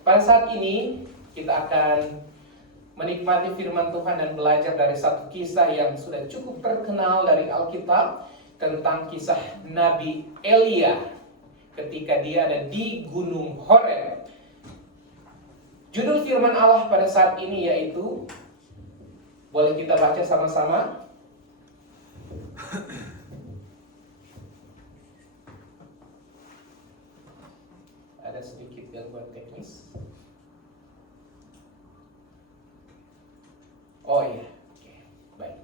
Pada saat ini kita akan menikmati firman Tuhan dan belajar dari satu kisah yang sudah cukup terkenal dari Alkitab tentang kisah Nabi Elia ketika dia ada di Gunung Horeb. Judul firman Allah pada saat ini yaitu, boleh kita baca sama-sama? Ada sedikit gangguan teknis. Oh iya, oke, baik.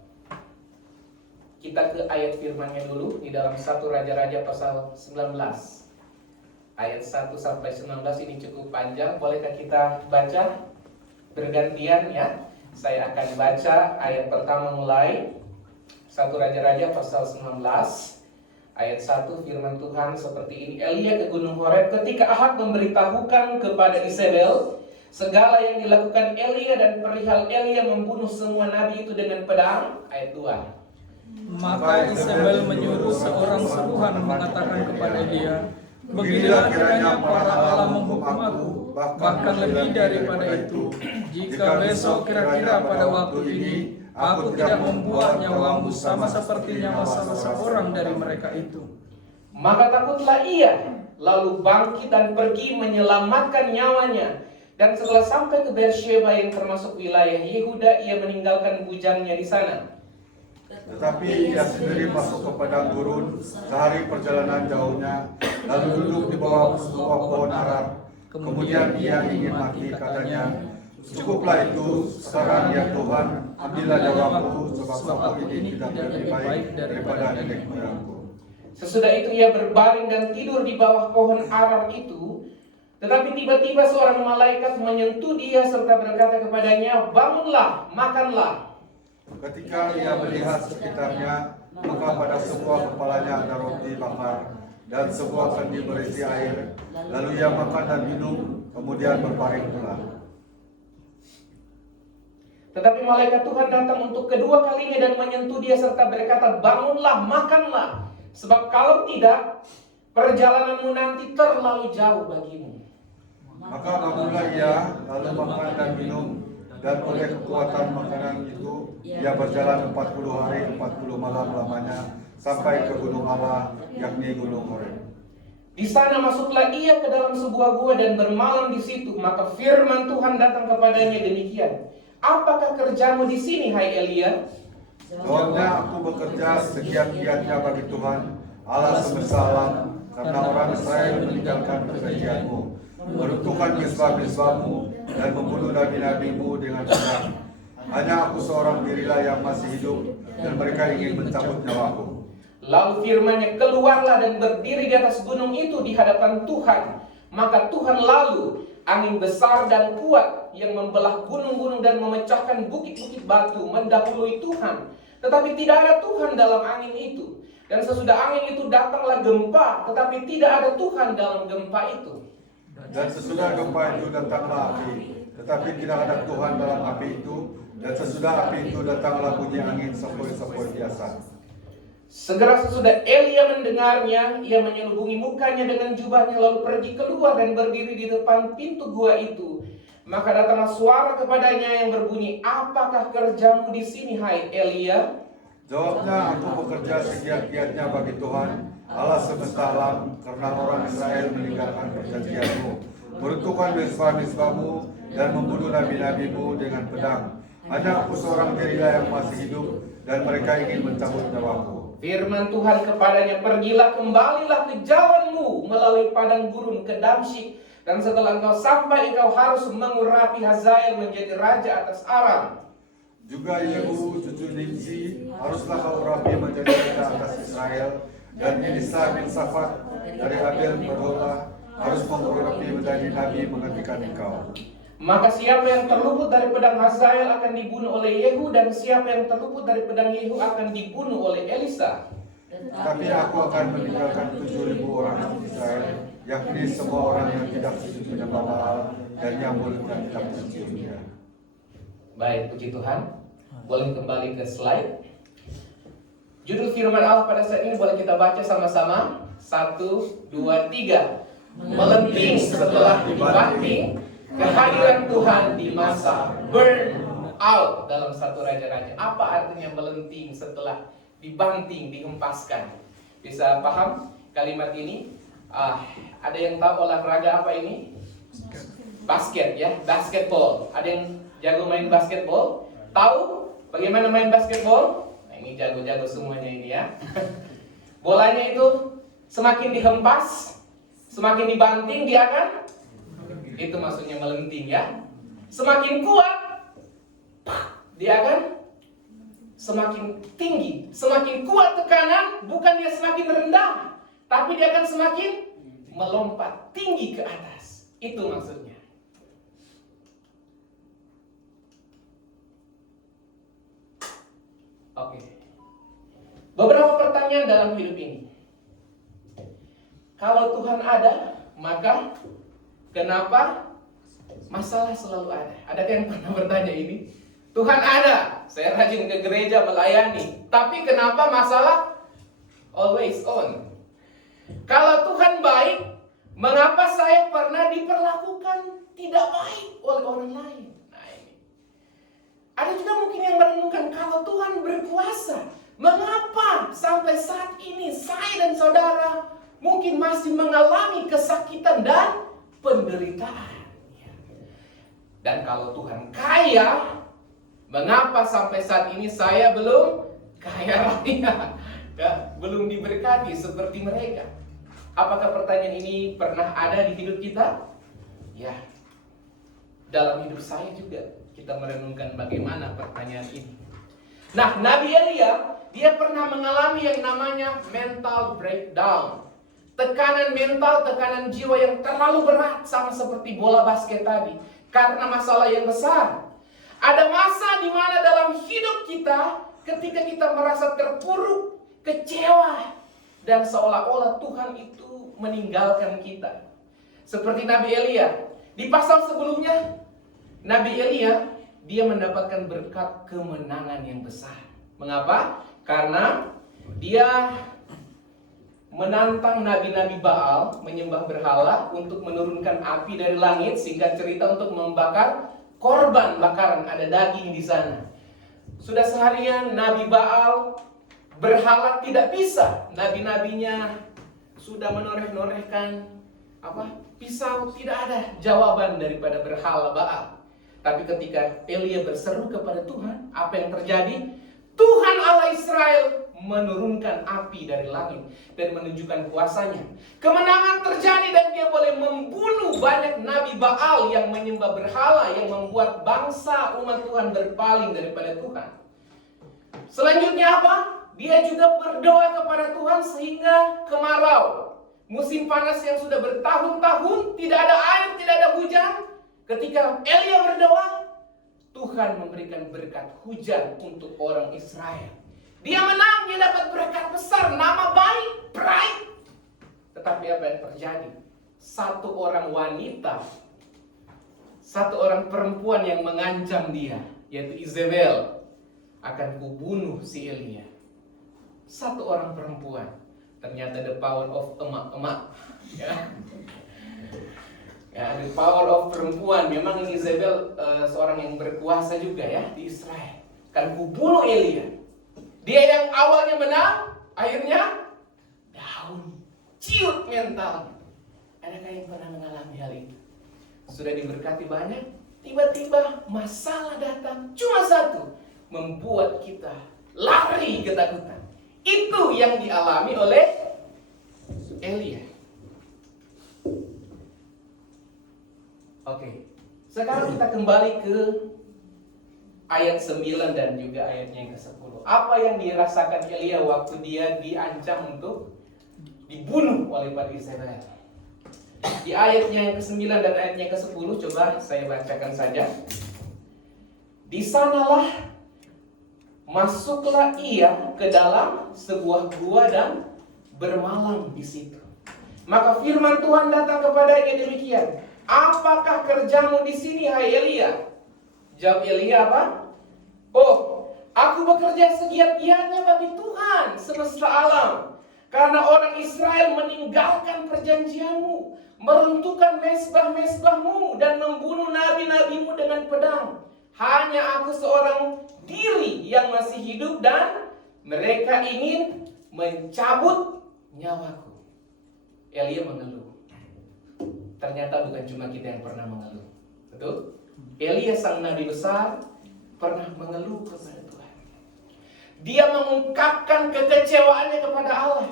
Kita ke ayat firmannya dulu di dalam 1 Raja-Raja pasal 19. Ayat 1 sampai 19 ini cukup panjang. Bolehkah kita baca bergantian ya? Saya akan baca ayat pertama mulai 1 Raja-Raja pasal 19 ayat 1. Firman Tuhan seperti ini. Elia ke Gunung Horeb ketika Ahab memberitahukan kepada Isabel segala yang dilakukan Elia dan perihal Elia membunuh semua nabi itu dengan pedang. Ayat 2. Maka Isabel menyuruh seorang suruhan mengatakan kepada dia, beginilah kiranya para Allah menghukum aku, bahkan lebih daripada itu. Jika besok kira-kira pada waktu ini aku tidak membuat nyawamu sama seperti nyawa salah seorang dari mereka itu. Maka takutlah ia, lalu bangkit dan pergi menyelamatkan nyawanya. Dan setelah sampai ke Beersheba yang termasuk wilayah Yehuda, ia meninggalkan bujangnya di sana. Tetapi ia sendiri masuk ke padang gurun sehari perjalanan jauhnya, lalu duduk di bawah sebuah pohon ara. Kemudian ia ingin mati, katanya, cukuplah itu, sekarang ya Tuhan, ambillah nyawaku, sebab aku ini tidak lebih baik daripada nenek moyangku. Sesudah itu ia berbaring dan tidur di bawah pohon arar itu. Tetapi tiba-tiba seorang malaikat menyentuh dia serta berkata kepadanya, bangunlah, makanlah. Ketika ia melihat sekitarnya, maka pada sebuah kepalanya ada roti bakar dan sebuah kendi berisi air. Lalu ia makan dan minum, kemudian berbaring pula. Tetapi malaikat Tuhan datang untuk kedua kalinya dan menyentuh dia serta berkata, bangunlah, makanlah. Sebab kalau tidak, perjalananmu nanti terlalu jauh bagimu. Maka bangunlah ia, lalu makan dan minum, dan oleh kekuatan makanan itu, ia berjalan 40 hari 40 malam lamanya, sampai ke gunung Allah, yakni Gunung Horeb. Di sana masuklah ia ke dalam sebuah gua dan bermalam di situ. Maka firman Tuhan datang kepadanya demikian, apakah kerjamu di sini, hai Elia? Jawabnya, aku bekerja segiat-giatnya bagi Tuhan, Allah semesta alam, karena orang Israel meninggalkan perjanjianmu, meruntuhkan mezbah-mezbahmu, dan membunuh nabi-nabimu dengan pedang. Hanya aku seorang dirilah yang masih hidup, dan mereka ingin mencabut nyawaku. Lalu firman-Nya, keluarlah dan berdiri di atas gunung itu di hadapan Tuhan. Maka Tuhan lalu angin besar dan kuat yang membelah gunung-gunung dan memecahkan bukit-bukit batu mendahului Tuhan. Tetapi tidak ada Tuhan dalam angin itu. Dan sesudah angin itu datanglah gempa, tetapi tidak ada Tuhan dalam gempa itu. Dan sesudah gempa itu datanglah api, tetapi tidak ada Tuhan dalam api itu. Dan sesudah api itu datanglah bunyi angin sepoi-sepoi biasa. Segera sesudah Elia mendengarnya, ia menyelubungi mukanya dengan jubahnya lalu pergi keluar dan berdiri di depan pintu gua itu. Maka datanglah suara kepadanya yang berbunyi, apakah kerjamu di sini, hai Elia? Jawabnya, aku bekerja segiat-giatnya bagi Tuhan, Allah semesta alam, karena orang Israel meninggalkan perjanjianmu, meruntuhkan mezbah-mezbahmu, dan membunuh nabi-nabimu dengan pedang. Hanya aku seorang dirilah yang masih hidup, dan mereka ingin mencabut nyawaku. Firman Tuhan kepadanya, pergilah, kembalilah ke jalanmu melalui padang gurun ke Damsyik, dan setelah engkau sampai, engkau harus mengurapi Hazael menjadi raja atas Aram. Juga Yehu cucu Nimsi haruslah kau urapi menjadi raja atas Israel, dan Elisa bin Safat dari Abel Meholah harus mengurapi menjadi nabi menggantikan engkau. Maka siapa yang terluput dari pedang Hazael akan dibunuh oleh Yehu, dan siapa yang terluput dari pedang Yehu akan dibunuh oleh Elisa. Tapi aku akan meninggalkan 7.000 orang Israel, yakni semua orang yang tidak sujud menyembah Baal dan yang mulutnya tidak mencium dia. Baik, puji Tuhan. Boleh kembali ke slide. Judul firman Allah pada saat ini boleh kita baca sama-sama. 1, 2, 3. Melenting setelah dibanting, kehadiran Tuhan di masa burn out dalam satu raja-raja. Apa artinya melenting setelah dibanting, dihempaskan? Bisa paham kalimat ini? Ada yang tahu olahraga apa ini? Basket ya, basketball. Ada yang jago main basketball? Tahu bagaimana main basketball? Nah, ini jago-jago semuanya ini ya. Bolanya itu semakin dihempas, semakin dibanting dia akan, itu maksudnya melenting ya. Semakin kuat, dia akan semakin tinggi. Semakin kuat tekanan, bukan dia semakin rendah, tapi dia akan semakin melompat tinggi ke atas. Itu maksudnya. Oke. Beberapa pertanyaan dalam hidup ini. Kalau Tuhan ada, maka kenapa masalah selalu ada? Adakah yang pernah bertanya ini? Tuhan ada, saya rajin ke gereja melayani, tapi kenapa masalah always on? Kalau Tuhan baik, mengapa saya pernah diperlakukan tidak baik oleh orang lain? Nah ini. Ada juga mungkin yang merenungkan, kalau Tuhan berkuasa, mengapa sampai saat ini saya dan saudara mungkin masih mengalami kesakitan dan penderitaan? Dan kalau Tuhan kaya, mengapa sampai saat ini saya belum kaya raya? Ya, belum diberkati seperti mereka. Apakah pertanyaan ini pernah ada di hidup kita? Ya, dalam hidup saya juga kita merenungkan bagaimana pertanyaan ini. Nah, Nabi Elia, dia pernah mengalami yang namanya mental breakdown. Tekanan mental, tekanan jiwa yang terlalu berat, sama seperti bola basket tadi, karena masalah yang besar. Ada masa di mana dalam hidup kita, ketika kita merasa terpuruk, kecewa, dan seolah-olah Tuhan itu meninggalkan kita. Seperti Nabi Elia. Di pasal sebelumnya, Nabi Elia, dia mendapatkan berkat kemenangan yang besar. Mengapa? Karena dia menantang nabi-nabi Baal menyembah berhala untuk menurunkan api dari langit, sehingga cerita untuk membakar korban bakaran, ada daging di sana. Sudah seharian Nabi Baal berhala tidak bisa, nabi-nabinya sudah menoreh-norehkan pisau, tidak ada jawaban daripada berhala Baal. Tapi ketika Elia berseru kepada Tuhan, apa yang terjadi? Tuhan Allah Israel menurunkan api dari langit dan menunjukkan kuasanya. Kemenangan terjadi dan dia boleh membunuh banyak nabi Baal yang menyembah berhala, yang membuat bangsa umat Tuhan berpaling daripada Tuhan. Selanjutnya apa? Dia juga berdoa kepada Tuhan sehingga kemarau, musim panas yang sudah bertahun-tahun tidak ada air, tidak ada hujan. Ketika Elia berdoa, Tuhan memberikan berkat hujan untuk orang Israel. Dia menang, dia dapat berkat besar, nama baik, pride. Tetapi apa yang terjadi? Satu orang wanita, satu orang perempuan yang mengancam dia, yaitu Izebel, akan kubunuh si Elia. Satu orang perempuan. Ternyata the power of emak-emak. Ya, the power of perempuan. Memang Izebel seorang yang berkuasa juga ya di Israel. Kan kubunuh Elia. Dia yang awalnya menang, akhirnya down, ciut mental. Adakah yang pernah mengalami hal itu? Sudah diberkati banyak, tiba-tiba masalah datang, cuma satu, membuat kita lari ketakutan. Itu yang dialami oleh Elia. Oke, sekarang kita kembali ke ayat 9 dan juga ayatnya yang ke-10. Apa yang dirasakan Elia waktu dia diancam untuk dibunuh oleh Bani Israel? Di ayatnya yang ke-9 dan ayatnya yang ke-10, coba saya bacakan saja. Di sanalah masuklah ia ke dalam sebuah gua dan bermalam di situ. Maka firman Tuhan datang kepadanya demikian, apakah kerjamu di sini, hai Elia? Jawab Elia apa? Oh, aku bekerja segiat-giatnya bagi Tuhan semesta alam. Karena orang Israel meninggalkan perjanjianmu, meruntuhkan mezbah-mezbahmu dan membunuh nabi-nabimu dengan pedang. Hanya aku seorang diri yang masih hidup dan mereka ingin mencabut nyawaku. Elia mengeluh. Ternyata bukan cuma kita yang pernah mengeluh. Betul? Elia sang nabi besar pernah mengeluh kepada Tuhan. Dia mengungkapkan kekecewaannya kepada Allah.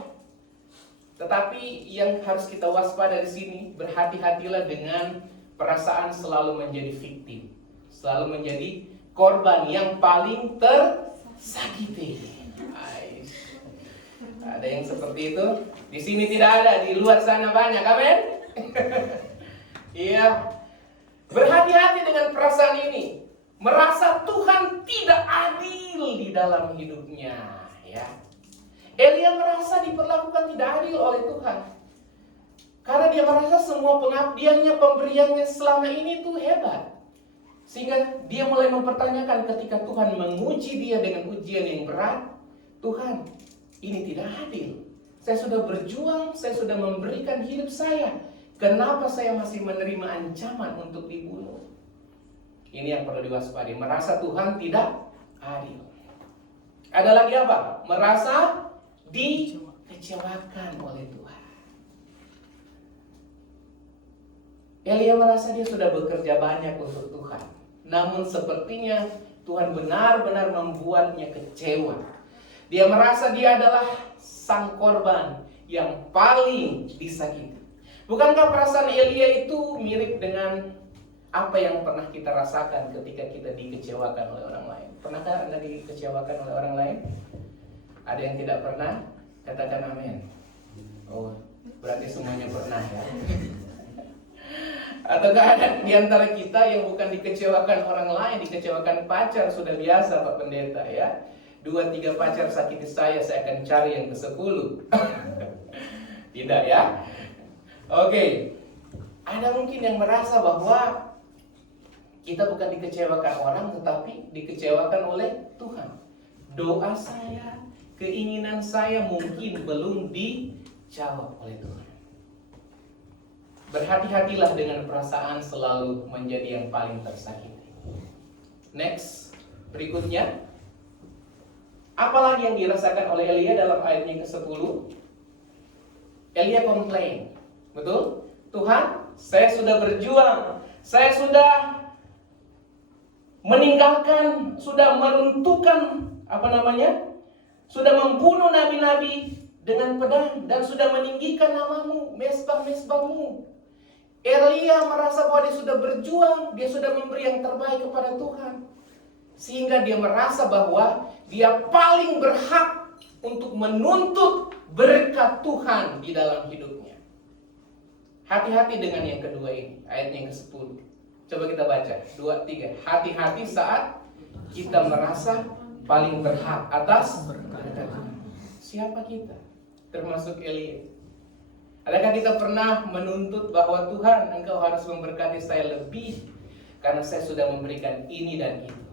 Tetapi yang harus kita waspada di sini, berhati-hatilah dengan perasaan selalu menjadi victim, selalu menjadi korban yang paling tersakiti. Ada yang seperti itu? Di sini tidak ada, di luar sana banyak, amin? Iya. Berhati-hati dengan perasaan ini. Merasa Tuhan tidak adil di dalam hidupnya, ya. Elia merasa diperlakukan tidak adil oleh Tuhan. Karena dia merasa semua pengabdiannya, pemberiannya selama ini tuh hebat. Sehingga dia mulai mempertanyakan ketika Tuhan menguji dia dengan ujian yang berat. Tuhan, ini tidak adil. Saya sudah berjuang, saya sudah memberikan hidup saya. Kenapa saya masih menerima ancaman untuk dibunuh? Ini yang perlu diwaspadai. Merasa Tuhan tidak adil. Ada lagi apa? Merasa dikecewakan oleh Tuhan. Elia merasa dia sudah bekerja banyak untuk Tuhan. Namun sepertinya Tuhan benar-benar membuatnya kecewa. Dia merasa dia adalah sang korban yang paling disakiti. Bukankah perasaan Elia itu mirip dengan apa yang pernah kita rasakan ketika kita dikecewakan oleh orang lain? Pernahkah Anda dikecewakan oleh orang lain? Ada yang tidak pernah? Katakan amin. Oh, berarti semuanya pernah ya. Ataukah ada di antara kita yang bukan dikecewakan orang lain, dikecewakan pacar, sudah biasa Pak Pendeta ya. 2-3 pacar sakiti saya akan cari yang ke-10. Tidak ya. Oke. Ada mungkin yang merasa bahwa kita bukan dikecewakan orang, tetapi dikecewakan oleh Tuhan. Doa saya, keinginan saya mungkin belum dijawab oleh Tuhan. Berhati-hatilah dengan perasaan selalu menjadi yang paling tersakiti. Next, berikutnya. Apalagi yang dirasakan oleh Elia dalam ayatnya ke-10? Elia komplain. Betul? Tuhan, saya sudah berjuang. Saya sudah meninggalkan, sudah meruntuhkan, sudah membunuh nabi-nabi dengan pedang dan sudah meninggikan namamu, mezbah-mezbahmu. Elia merasa bahwa dia sudah berjuang, dia sudah memberi yang terbaik kepada Tuhan. Sehingga dia merasa bahwa dia paling berhak untuk menuntut berkat Tuhan di dalam hidupnya. Hati-hati dengan yang kedua ini, ayat yang ke-10. Coba kita baca, 2-3. Hati-hati saat kita merasa paling berhak atas berkat Tuhan. Siapa kita? Termasuk Elia. Adakah kita pernah menuntut bahwa Tuhan, Engkau harus memberkati saya lebih karena saya sudah memberikan ini dan itu?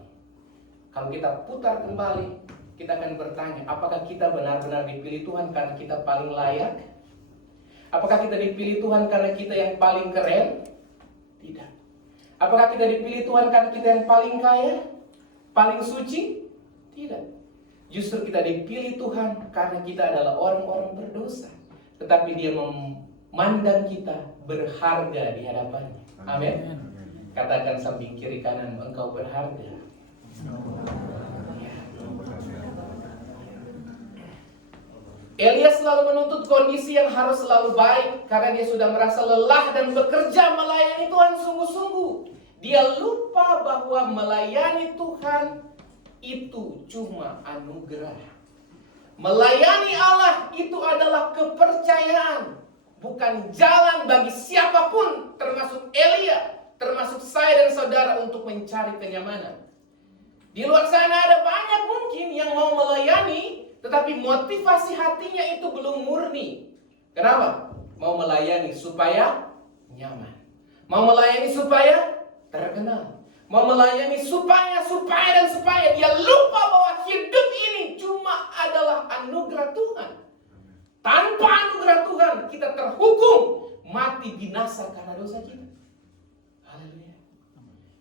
Kalau kita putar kembali, kita akan bertanya, apakah kita benar-benar dipilih Tuhan karena kita paling layak? Apakah kita dipilih Tuhan karena kita yang paling keren? Tidak. Apakah kita dipilih Tuhan karena kita yang paling kaya? Paling suci? Tidak. Justru kita dipilih Tuhan karena kita adalah orang-orang berdosa. Tetapi Dia memandang kita berharga di hadapannya. Amin. Katakan samping kiri kanan, engkau berharga. Elia selalu menuntut kondisi yang harus selalu baik karena dia sudah merasa lelah dan bekerja melayani Tuhan sungguh-sungguh. Dia lupa bahwa melayani Tuhan itu cuma anugerah. Melayani Allah itu adalah kepercayaan, bukan jalan bagi siapapun, termasuk Elia, termasuk saya dan saudara untuk mencari kenyamanan. Di luar sana ada banyak mungkin yang mau melayani, tetapi motivasi hatinya itu belum murni. Kenapa? Mau melayani supaya nyaman. Mau melayani supaya terkenal. Mau melayani supaya. Dia lupa bahwa hidup ini cuma adalah anugerah Tuhan. Tanpa anugerah Tuhan, kita terhukum mati binasa karena dosa kita. Haleluya.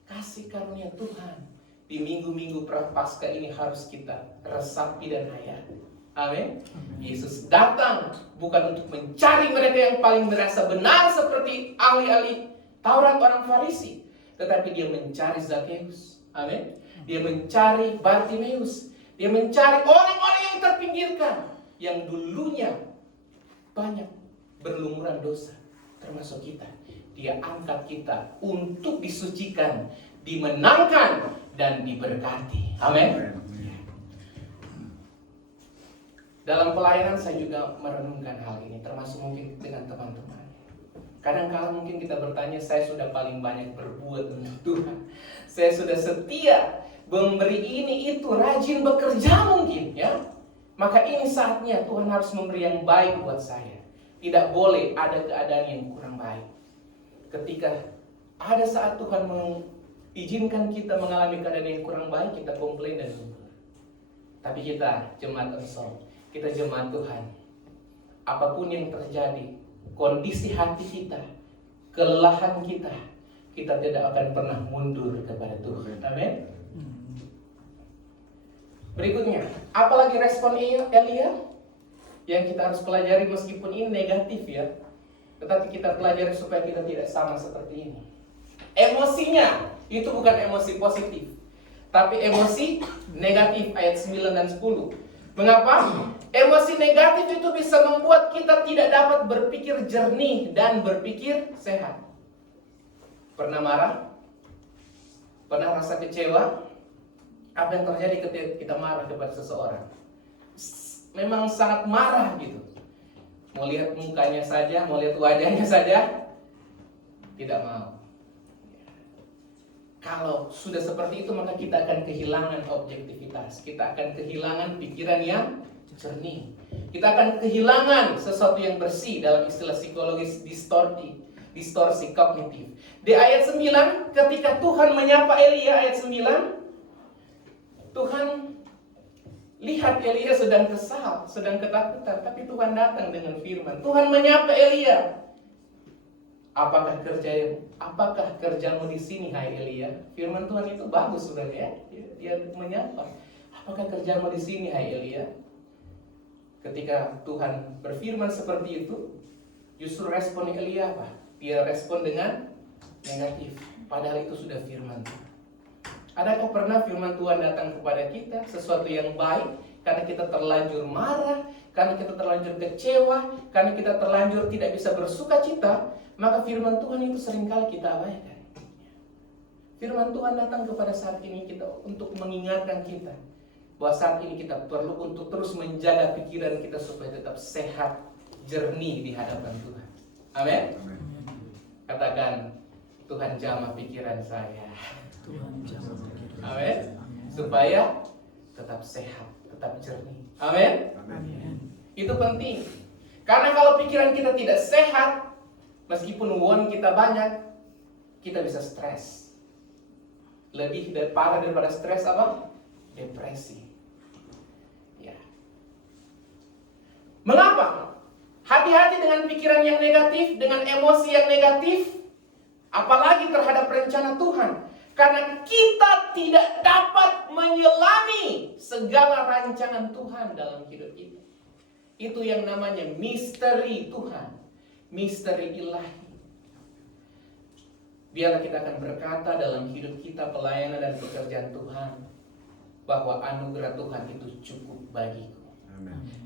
Kasih karunia Tuhan di minggu-minggu Prapaskah ini harus kita resapi dan hayati. Amin. Yesus datang bukan untuk mencari mereka yang paling merasa benar seperti ahli-ahli Taurat orang Farisi, tetapi dia mencari Zakheus. Amin. Dia mencari Bartimeus. Dia mencari orang-orang yang terpinggirkan, yang dulunya banyak berlumuran dosa, termasuk kita. Dia angkat kita untuk disucikan, dimenangkan, dan diberkati. Amin. Dalam pelayanan saya juga merenungkan hal ini, termasuk mungkin dengan teman-teman. Kadang-kala mungkin kita bertanya, saya sudah paling banyak berbuat untuk Tuhan. Saya sudah setia, memberi ini itu, rajin bekerja mungkin, ya. Maka ini saatnya Tuhan harus memberi yang baik buat saya. Tidak boleh ada keadaan yang kurang baik. Ketika ada saat Tuhan mengizinkan kita mengalami keadaan yang kurang baik, kita komplain dan mundur. Tapi kita jemaat Ensol, kita jemaat Tuhan, apapun yang terjadi, kondisi hati kita, kelelahan kita, kita tidak akan pernah mundur kepada Tuhan. Amin. Berikutnya, apalagi respon Elia yang kita harus pelajari, meskipun ini negatif ya, tetapi kita pelajari supaya kita tidak sama seperti ini. Emosinya itu bukan emosi positif, tapi emosi negatif, ayat 9 dan 10. Mengapa? Emosi negatif itu bisa membuat kita tidak dapat berpikir jernih dan berpikir sehat. Pernah marah? Pernah rasa kecewa? Apa yang terjadi ketika kita marah kepada seseorang? Memang sangat marah gitu. Mau lihat mukanya saja, mau lihat wajahnya saja, tidak mau. Kalau sudah seperti itu, maka kita akan kehilangan objektivitas. Kita akan kehilangan pikiran yang jernih. Kita akan kehilangan sesuatu yang bersih, dalam istilah psikologis distorsi kognitif. Di ayat 9, ketika Tuhan menyapa Elia, ayat 9, Tuhan lihat Elia sedang kesal, sedang ketakutan, tapi Tuhan datang dengan firman. Tuhan menyapa Elia. Apakah kerjamu di sini, hai Elia? Firman Tuhan itu bagus sebenarnya. Dia menyapa. Apakah kerjamu di sini, hai Elia? Ketika Tuhan berfirman seperti itu, justru respon Elia apa? Dia respon dengan negatif. Padahal itu sudah firman Tuhan. Adakah pernah firman Tuhan datang kepada kita, sesuatu yang baik, karena kita terlanjur marah, karena kita terlanjur kecewa, karena kita terlanjur tidak bisa bersuka cita, maka firman Tuhan itu seringkali kita abaikan. Firman Tuhan datang kepada saat ini kita untuk mengingatkan kita bahwa saat ini kita perlu untuk terus menjaga pikiran kita supaya tetap sehat, jernih di hadapan Tuhan. Amin. Katakan, Tuhan jamah pikiran saya. Tuhan jamah pikiran. Amin. Supaya tetap sehat, tetap jernih. Amin. Itu penting. Karena kalau pikiran kita tidak sehat, meskipun uang kita banyak, kita bisa stres. Lebih parah daripada stres apa? Depresi. Ya. Mengapa? Hati-hati dengan pikiran yang negatif, dengan emosi yang negatif, apalagi terhadap rencana Tuhan. Karena kita tidak dapat menyelami segala rancangan Tuhan dalam hidup kita. Itu yang namanya misteri Tuhan, misteri ilahi. Biarlah kita akan berkata dalam hidup kita, pelayanan dan pekerjaan Tuhan, bahwa anugerah Tuhan itu cukup bagiku.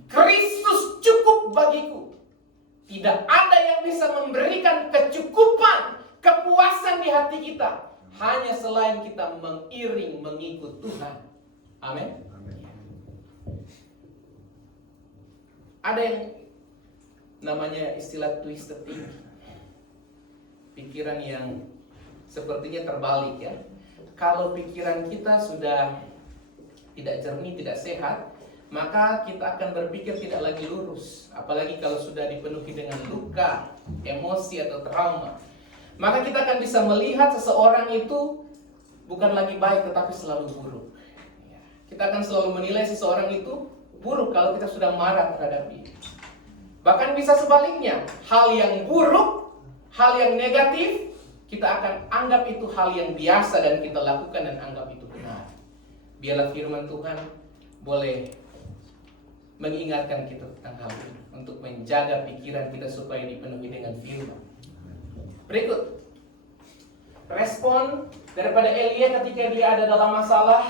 Kristus cukup bagiku. Tidak ada yang bisa memberikan kecukupan, kepuasan di hati kita, hanya selain kita mengiring, mengikut Tuhan. Amin. Ada yang namanya istilah twisted thinking. Pikiran yang sepertinya terbalik ya. Kalau pikiran kita sudah tidak jernih, tidak sehat, maka kita akan berpikir tidak lagi lurus. Apalagi kalau sudah dipenuhi dengan luka, emosi atau trauma. Maka kita akan bisa melihat seseorang itu bukan lagi baik tetapi selalu buruk. Kita akan selalu menilai seseorang itu buruk kalau kita sudah marah terhadap dia. Bahkan bisa sebaliknya, hal yang buruk hal yang negatif, kita akan anggap itu hal yang biasa dan kita lakukan dan anggap itu benar. Biarlah firman Tuhan boleh mengingatkan kita tentang hal ini, untuk menjaga pikiran kita supaya dipenuhi dengan firman. Berikut respon daripada Elia ketika dia ada dalam masalah.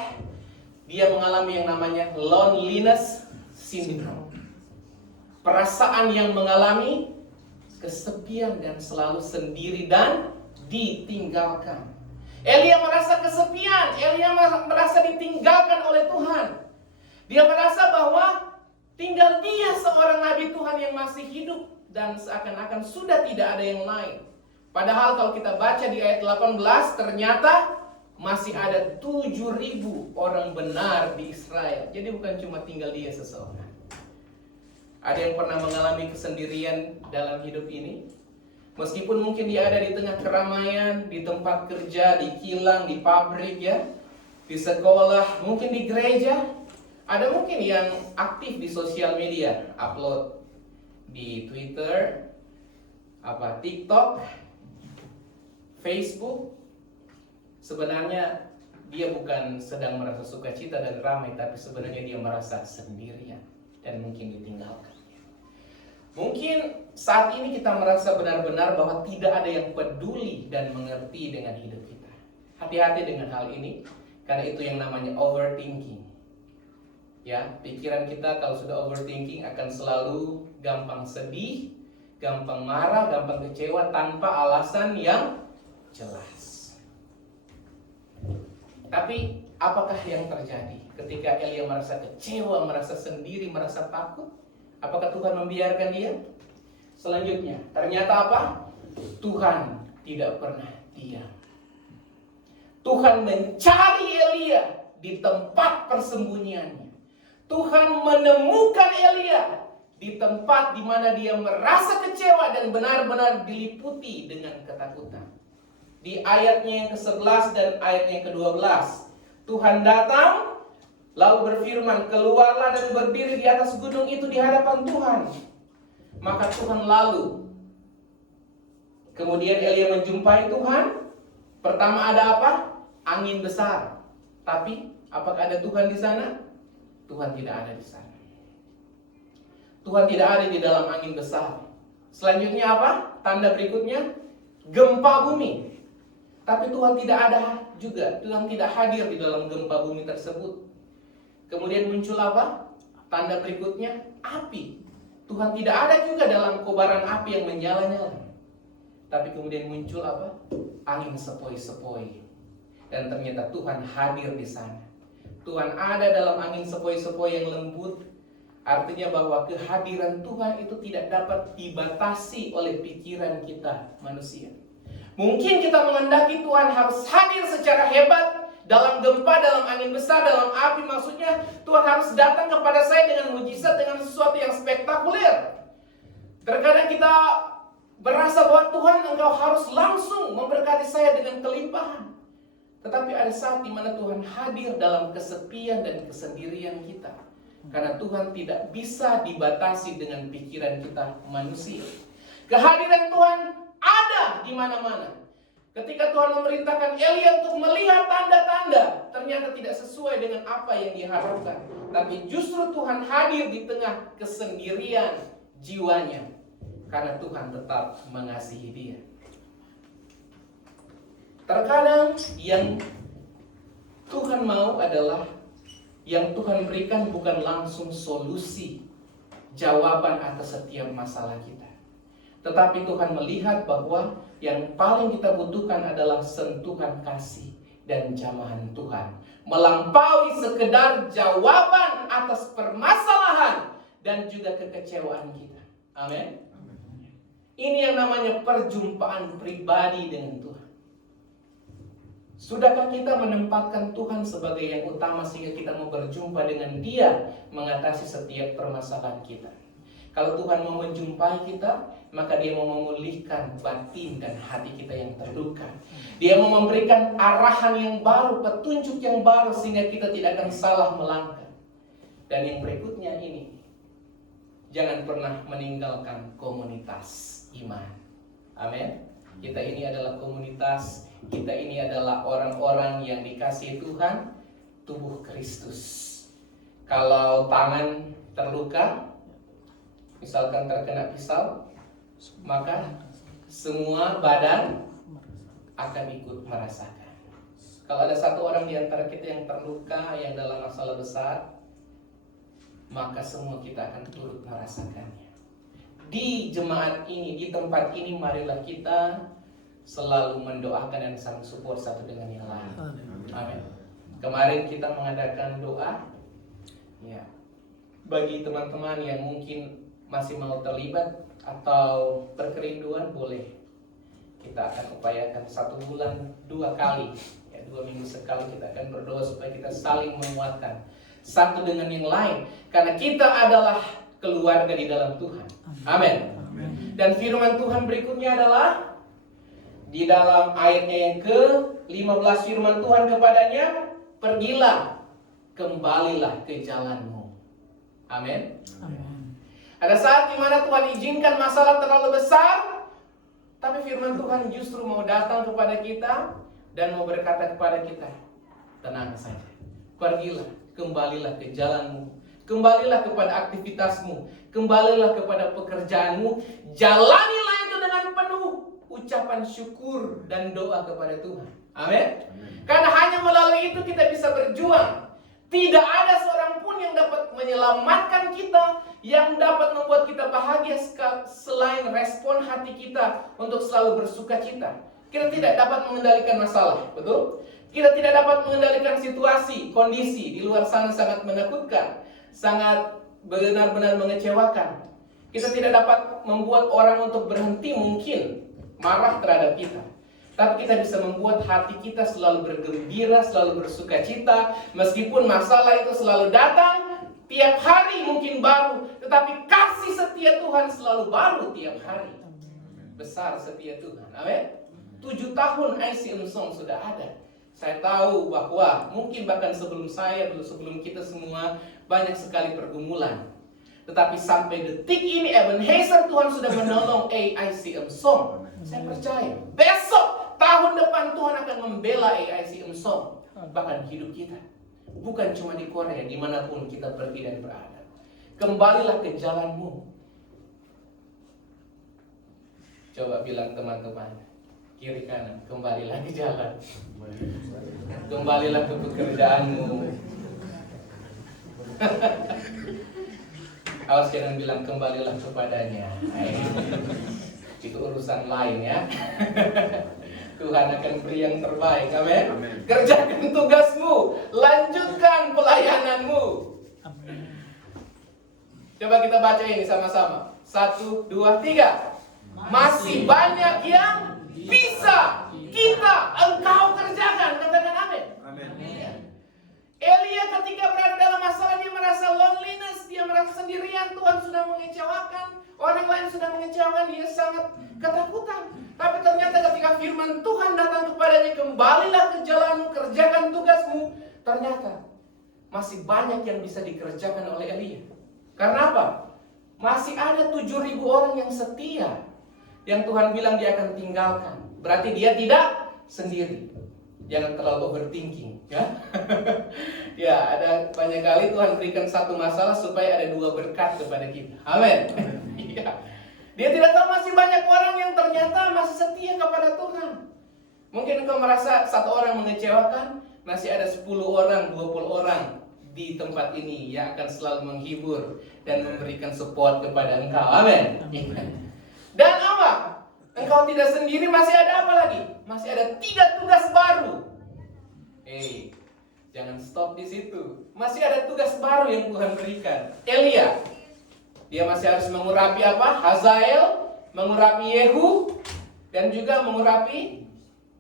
Dia mengalami yang namanya loneliness syndrome. Perasaan yang mengalami kesepian dan selalu sendiri dan ditinggalkan. Elia merasa kesepian, Elia merasa ditinggalkan oleh Tuhan. Dia merasa bahwa tinggal dia seorang nabi Tuhan yang masih hidup dan seakan-akan sudah tidak ada yang lain. Padahal kalau kita baca di ayat 18, ternyata masih ada 7.000 orang benar di Israel. Jadi bukan cuma tinggal dia seseorang. Ada yang pernah mengalami kesendirian dalam hidup ini? Meskipun mungkin dia ada di tengah keramaian, di tempat kerja, di kilang, di pabrik ya, di sekolah, mungkin di gereja. Ada mungkin yang aktif di sosial media, upload di Twitter, TikTok, Facebook. Sebenarnya dia bukan sedang merasa sukacita dan ramai, tapi sebenarnya dia merasa sendirian dan mungkin ditinggalkan. Mungkin saat ini kita merasa benar-benar bahwa tidak ada yang peduli dan mengerti dengan hidup kita. Hati-hati dengan hal ini, karena itu yang namanya overthinking. Ya, pikiran kita kalau sudah overthinking akan selalu gampang sedih, gampang marah, gampang kecewa tanpa alasan yang jelas. Tapi apakah yang terjadi ketika Elia merasa kecewa, merasa sendiri, merasa takut? Apakah Tuhan membiarkan dia? Selanjutnya, ternyata apa? Tuhan tidak pernah diam. Tuhan mencari Elia di tempat persembunyiannya. Tuhan menemukan Elia di tempat di mana dia merasa kecewa dan benar-benar diliputi dengan ketakutan. Di ayatnya yang ke-11 dan ayatnya yang ke-12, Tuhan datang lalu berfirman, keluarlah dan berdiri di atas gunung itu di hadapan Tuhan. Maka Tuhan lalu, kemudian Elia menjumpai Tuhan. Pertama ada apa? Angin besar. Tapi apakah ada Tuhan di sana? Tuhan tidak ada di sana. Tuhan tidak ada di dalam angin besar. Selanjutnya apa? Tanda berikutnya, gempa bumi. Tapi Tuhan tidak ada juga. Tuhan tidak hadir di dalam gempa bumi tersebut. Kemudian muncul apa? Tanda berikutnya, api. Tuhan tidak ada juga dalam kobaran api yang menyala-nyala. Tapi kemudian muncul apa? Angin sepoi-sepoi. Dan ternyata Tuhan hadir di sana. Tuhan ada dalam angin sepoi-sepoi yang lembut. Artinya bahwa kehadiran Tuhan itu tidak dapat dibatasi oleh pikiran kita manusia. Mungkin kita menghendaki Tuhan harus hadir secara hebat dalam gempa, dalam angin besar, dalam api. Maksudnya Tuhan harus datang kepada saya dengan mujizat, dengan sesuatu yang spektakuler. Terkadang kita berasa bahwa Tuhan, Engkau harus langsung memberkati saya dengan kelimpahan. Tetapi ada saat di mana Tuhan hadir dalam kesepian dan kesendirian kita. Karena Tuhan tidak bisa dibatasi dengan pikiran kita manusia. Kehadiran Tuhan ada di mana-mana. Ketika Tuhan memerintahkan Elia untuk melihat tanda-tanda, ternyata tidak sesuai dengan apa yang diharapkan. Tapi justru Tuhan hadir di tengah kesendirian jiwanya. Karena Tuhan tetap mengasihi dia. Terkadang yang Tuhan mau adalah, yang Tuhan berikan bukan langsung solusi, jawaban atas setiap masalah kita. Tetapi Tuhan melihat bahwa yang paling kita butuhkan adalah sentuhan kasih dan jamahan Tuhan. Melampaui sekedar jawaban atas permasalahan dan juga kekecewaan kita. Amin. Ini yang namanya perjumpaan pribadi dengan Tuhan. Sudahkah kita menempatkan Tuhan sebagai yang utama sehingga kita mau berjumpa dengan Dia mengatasi setiap permasalahan kita? Kalau Tuhan mau menjumpai kita, maka Dia mau memulihkan batin dan hati kita yang terluka. Dia mau memberikan arahan yang baru, petunjuk yang baru sehingga kita tidak akan salah melangkah. Dan yang berikutnya ini, jangan pernah meninggalkan komunitas iman. Amin. Kita ini adalah komunitas, kita ini adalah orang-orang yang dikasihi Tuhan, tubuh Kristus. Kalau tangan terluka, misalkan terkena pisau, maka semua badan akan ikut merasakan. Kalau ada satu orang di antara kita yang terluka, yang dalam masalah besar, maka semua kita akan turut merasakannya. Di jemaat ini, di tempat ini, marilah kita selalu mendoakan dan saling support satu dengan yang lain. Amin. Kemarin kita mengadakan doa, ya, bagi teman-teman yang mungkin masih mau terlibat atau berkerinduan, boleh. Kita akan upayakan 1 bulan 2 kali, ya, 2 minggu sekali kita akan berdoa supaya kita saling menguatkan satu dengan yang lain, karena kita adalah keluarga di dalam Tuhan. Amin. Dan firman Tuhan berikutnya adalah di dalam ayatnya yang ke-15, firman Tuhan kepadanya, pergilah, kembalilah ke jalanmu. Amin. Ada saat di mana Tuhan izinkan masalah terlalu besar, tapi firman Tuhan justru mau datang kepada kita dan mau berkata kepada kita, tenang saja, pergilah, kembalilah ke jalanmu, kembalilah kepada aktivitasmu, kembalilah kepada pekerjaanmu, jalanilah itu dengan penuh ucapan syukur dan doa kepada Tuhan. Amin. Karena hanya melalui itu kita bisa berjuang. Tidak ada seorang pun yang dapat menyelamatkan kita, yang dapat membuat kita bahagia selain respon hati kita untuk selalu bersuka cita. Kita tidak dapat mengendalikan masalah, betul? Kita tidak dapat mengendalikan situasi, kondisi di luar sana sangat menakutkan, sangat benar-benar mengecewakan. Kita tidak dapat membuat orang untuk berhenti mungkin marah terhadap kita. Tapi kita bisa membuat hati kita selalu bergembira, selalu bersuka cita, meskipun masalah itu selalu datang, tiap hari mungkin baru, tetapi kasih setia Tuhan selalu baru tiap hari. Besar setia Tuhan. Amin. 7 tahun ICM Song sudah ada. Saya tahu bahwa mungkin bahkan sebelum saya, sebelum kita semua, banyak sekali pergumulan. Tetapi sampai detik ini Ebenezer Tuhan sudah menolong AICM Song. Saya percaya besok, tahun depan Tuhan akan membela AICM Song, bahkan hidup kita. Bukan cuma di Korea, dimanapun kita pergi dan berada. Kembalilah ke jalanmu. Coba bilang teman-teman, kiri kanan, kembalilah ke jalan. Kembalilah ke pekerjaanmu. Awas jangan bilang kembalilah kepadanya. Itu urusan lain ya. Tuhan akan beri yang terbaik. Amin. Kerjakan tugasmu, lanjutkan pelayananmu. Amin. Coba kita baca ini sama-sama. 1, 2, 3. Masih banyak yang bisa engkau kerjakan. Katakan amin. Elia ketika berada dalam masalah, dia merasa loneliness, dia merasa sendirian, Tuhan sudah mengecewakan, orang lain sudah mengecewakan, dia sangat ketakutan. Tapi ternyata ketika firman Tuhan datang kepadanya, kembalilah ke jalanmu, kerjakan tugasmu, ternyata masih banyak yang bisa dikerjakan oleh Elia. Karena apa? Masih ada 7.000 orang yang setia, yang Tuhan bilang dia akan tinggalkan. Berarti dia tidak sendiri. Jangan terlalu overthinking, ya. Ya, ada banyak kali Tuhan berikan satu masalah supaya ada 2 berkat kepada kita. Amin. Ya. Dia tidak tahu masih banyak orang yang ternyata masih setia kepada Tuhan. Mungkin engkau merasa satu orang mengecewakan, masih ada 10 orang, 20 orang di tempat ini yang akan selalu menghibur dan memberikan support kepada engkau. Amin. Dan apa? Engkau tidak sendiri, masih ada apa lagi? Masih ada 3 tugas baru. Jangan stop di situ. Masih ada tugas baru yang Tuhan berikan. Elia, dia masih harus mengurapi apa? Hazael, mengurapi Yehu, dan juga mengurapi,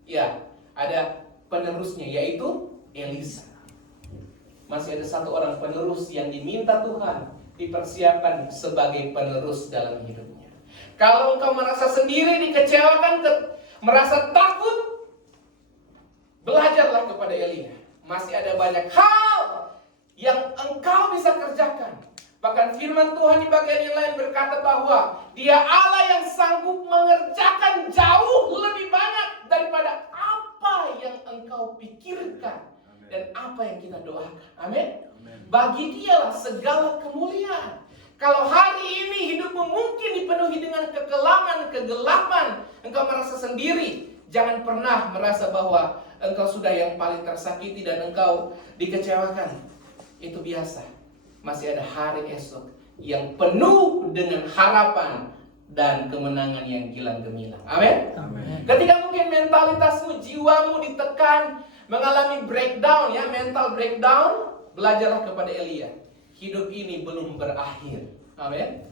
ya, ada penerusnya, yaitu Elisa. Masih ada 1 orang penerus yang diminta Tuhan dipersiapkan sebagai penerus dalam hidupnya. Kalau engkau merasa sendiri, dikecewakan, merasa takut, belajarlah kepada Elia. Masih ada banyak hal yang engkau bisa kerjakan. Bahkan Bahkan firman Tuhan di bagian yang lain berkata bahwa Dia Allah yang sanggup mengerjakan jauh lebih banyak daripada apa yang engkau pikirkan dan apa yang kita doakan. Amin. Bagi Dialah segala kemuliaan. Kalau hari ini hidupmu mungkin dipenuhi dengan kekelaman, kegelapan, engkau merasa sendiri, jangan pernah merasa bahwa engkau sudah yang paling tersakiti dan engkau dikecewakan. Itu biasa. Masih ada hari esok yang penuh dengan harapan dan kemenangan yang gilang gemilang. Amin. Ketika mungkin mentalitasmu, jiwamu ditekan, mengalami breakdown, ya, mental breakdown, belajarlah kepada Elia. Hidup ini belum berakhir. Amin.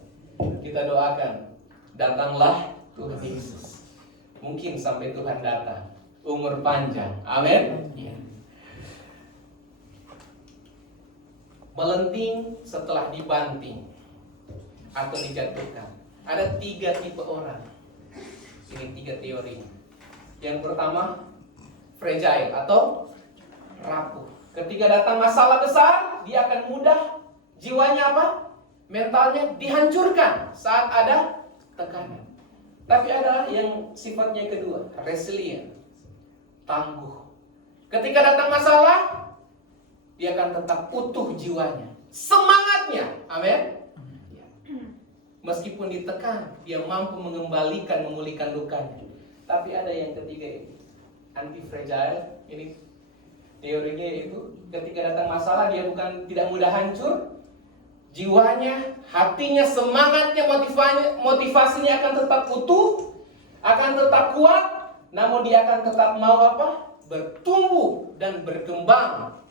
Kita doakan, datanglah Tuhan Yesus. Mungkin sampai Tuhan datang, umur panjang. Amin. Ya. Melenting setelah dibanting atau dijatuhkan. Ada 3 tipe orang. Ini 3 teori. Yang pertama, fragile atau rapuh. Ketika datang masalah besar, dia akan mudah, jiwanya apa? Mentalnya dihancurkan saat ada tekanan. Tapi ada yang sifatnya kedua, resilient, tangguh. Ketika datang masalah, dia akan tetap utuh jiwanya, semangatnya. Amin. Meskipun ditekan, dia mampu mengembalikan, memulihkan lukanya. Tapi ada yang ketiga ini, anti-fragile. Ini teorinya itu, ketika datang masalah, dia bukan tidak mudah hancur. Jiwanya, hatinya, semangatnya, motivasinya akan tetap utuh, akan tetap kuat. Namun dia akan tetap mau apa? Bertumbuh dan berkembang.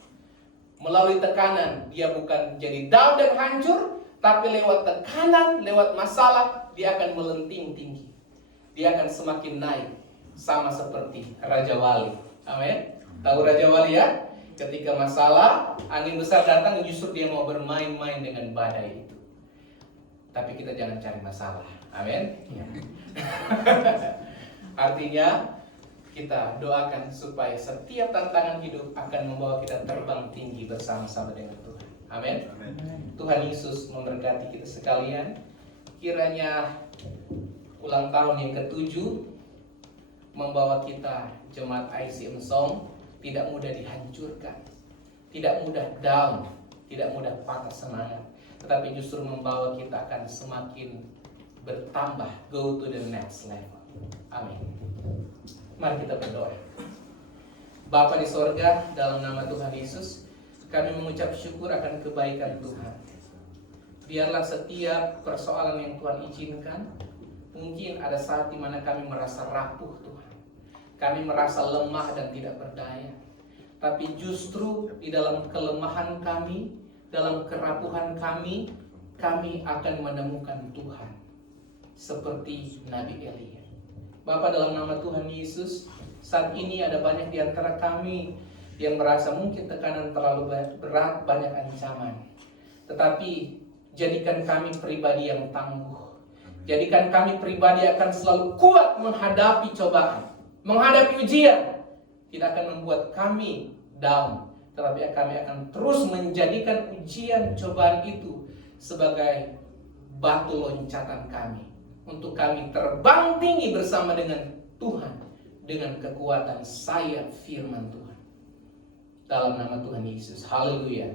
Melalui tekanan, dia bukan jadi down dan hancur, tapi lewat tekanan, lewat masalah, dia akan melenting tinggi. Dia akan semakin naik, sama seperti Raja Wali. Amin. Tahu Raja Wali, ya? Ketika masalah, angin besar datang, justru dia mau bermain-main dengan badai itu. Tapi kita jangan cari masalah. Amin. Ya. Artinya, kita doakan supaya setiap tantangan hidup akan membawa kita terbang tinggi bersama-sama dengan Tuhan. Amin. Tuhan Yesus memberkati kita sekalian. Kiranya ulang tahun yang ke-7 membawa kita jemaat ICM Song tidak mudah dihancurkan, tidak mudah down, tidak mudah patah semangat, tetapi justru membawa kita akan semakin bertambah, go to the next level. Amin. Mari kita berdoa. Bapa di sorga, dalam nama Tuhan Yesus, kami mengucap syukur akan kebaikan Tuhan. Biarlah setiap persoalan yang Tuhan izinkan, mungkin ada saat di mana kami merasa rapuh Tuhan. Kami merasa lemah dan tidak berdaya. Tapi justru di dalam kelemahan kami, dalam kerapuhan kami akan menemukan Tuhan. Seperti Nabi Elia. Bapa, dalam nama Tuhan Yesus, saat ini ada banyak di antara kami yang merasa mungkin tekanan terlalu berat, banyak ancaman. Tetapi jadikan kami pribadi yang tangguh. Jadikan kami pribadi akan selalu kuat menghadapi cobaan, menghadapi ujian. Tidak akan membuat kami down, tetapi kami akan terus menjadikan ujian cobaan itu sebagai batu loncatan kami, untuk kami terbang tinggi bersama dengan Tuhan, dengan kekuatan sayap firman Tuhan. Dalam nama Tuhan Yesus. Haleluya.